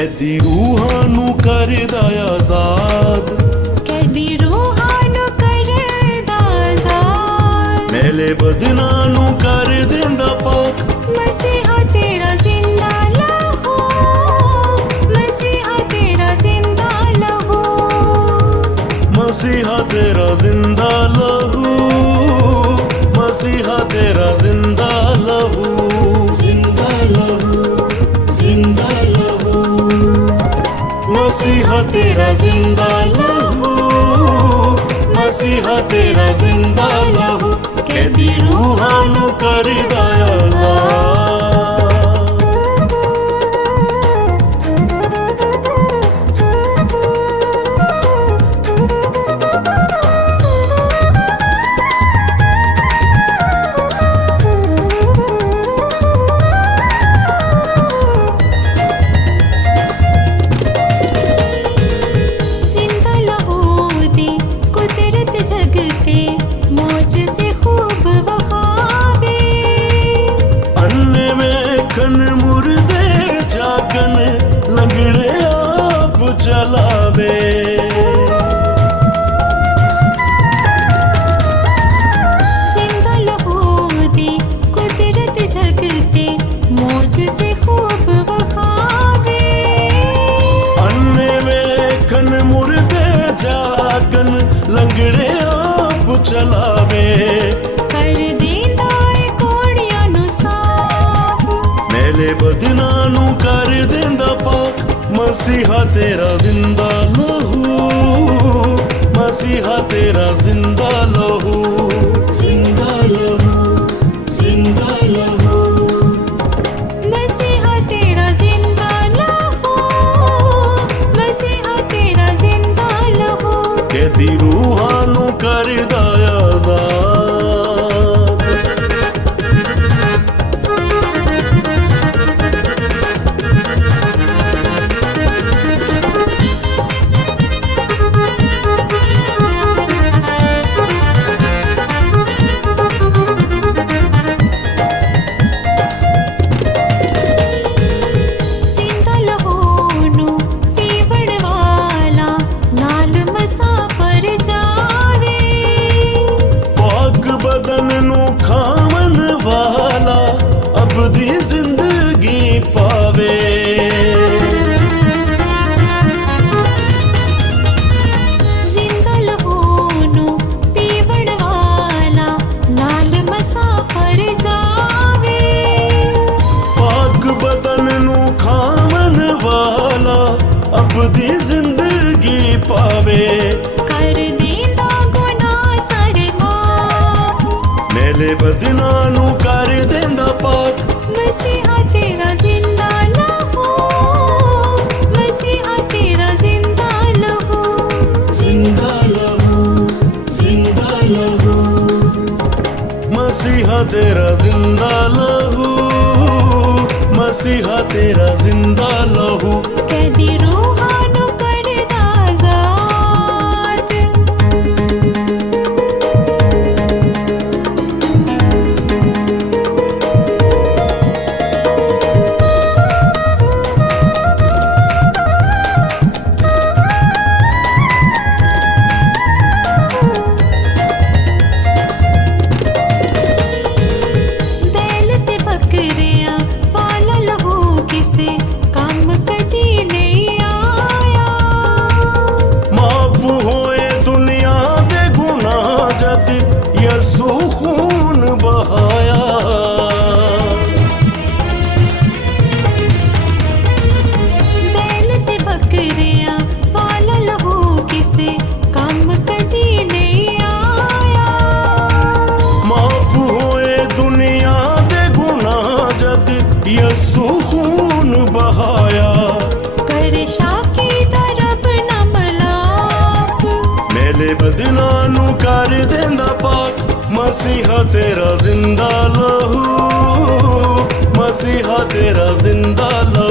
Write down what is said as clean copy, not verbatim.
कैदी रूहां नू करदा आजाद, कैदी रूहां नू करदा आजाद, मेले बदनां नू कर देंदा पाक। मसीहा तेरा जिंदा लहू, मसीहा तेरा जिंदा लहू, मसीहा तेरा जिंदा लहू, मसीहा तेरा जिंदा लहू, जिंदा लहू, जिंदा लहू, मसीहा तेरा जिंदा लहू, मसीहा तेरा जिंदा लहू, कैदी रूहां नू करदा आजाद। जिंदा लहू दी कुदरत जगते मौज से खूब बहावे, अन्ने में खन मुर्दे जागन लंगड़े आप चलावे। जिंदा लहू दी कुदरत जगते मौज से खूब बहावे, अन्ने में खन मुर्दे जागन लंगड़े आप चलावे। कर देंदा है कोड़ियां नू साफ, मेले बदनां नू कर देंदा पाक। मसीहा तेरा जिंदा लहू, मसीहा तेरा जिंदा लहू, जिंदा लहू, जिंदा लहू, मसीहा तेरा जिंदा लहू, मसीहा तेरा जिंदा लहू, कैदी रूहां नू करदा आजाद। जिंदा लहू नू पीवण वाला नाल मसा पर जावे, पाक बदन नू खावन वाला अबदी जिंदगी पावे। जिंदा लहू नू पीवण वाला नाल मसा पर जावे, पाक बदन नू खावन वाला अबदी जिंदगी पावे। कर देंदा गुनाह सारे माफ, मेले बदनां नू कर देंदा पाक। मसीहा तेरा जिंदा लहू, मसीहा तेरा जिंदा लहू, जिंदा लहू, जिंदा लहू, मसीहा तेरा जिंदा लहू, मसीहा तेरा जिंदा लहू। कैदी रूहां नू करदा आजाद। बैल ते बकरियां पाला लहू किसे काम कदी नहीं आया, माफ होए दुनिया दे गुनाह जद यसू खून बहाया। बैल ते बकरियां पाला लहू किसे काम कदी नहीं आया, माफ होए दुनिया दे गुनाह जद यसू खून बहाया। कर शाकी तरफ न मलाप, मेले बदनां नू कर देंदा पाक। मसीहा तेरा जिंदा लहू, मसीहा तेरा जिंदा लहू,